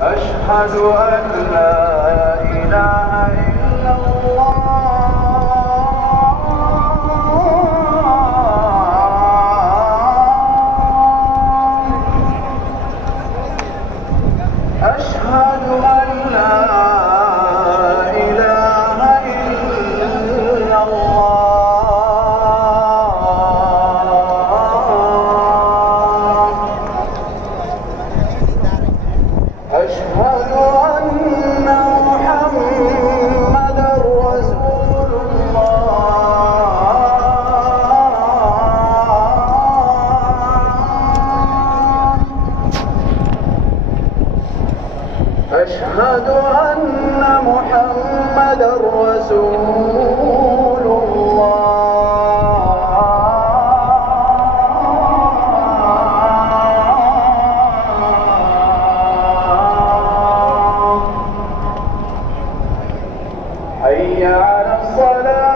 أشهد أن لا إله إلا الله. أشهد أن لا إله إلا الله. أشهد أن محمدًا رسول الله. أشهد أن محمدًا رسول الله. حي على الصلاة.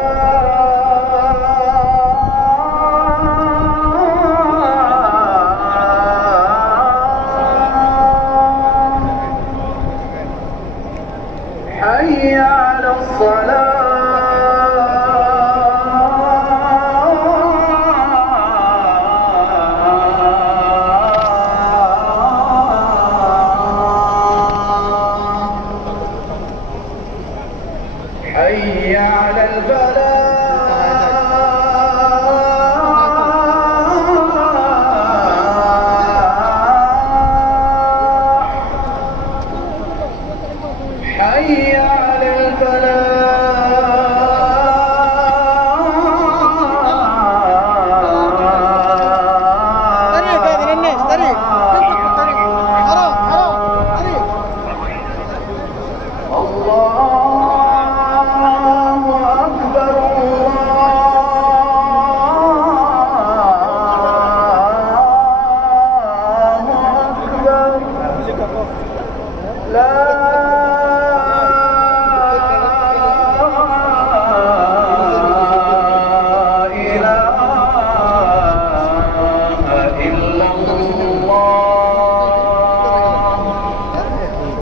حي على الصلاة. حي على الفلاح. حي على طريق هذا للناس، طريق حرام طريق. الله أكبر. الله أكبر. لا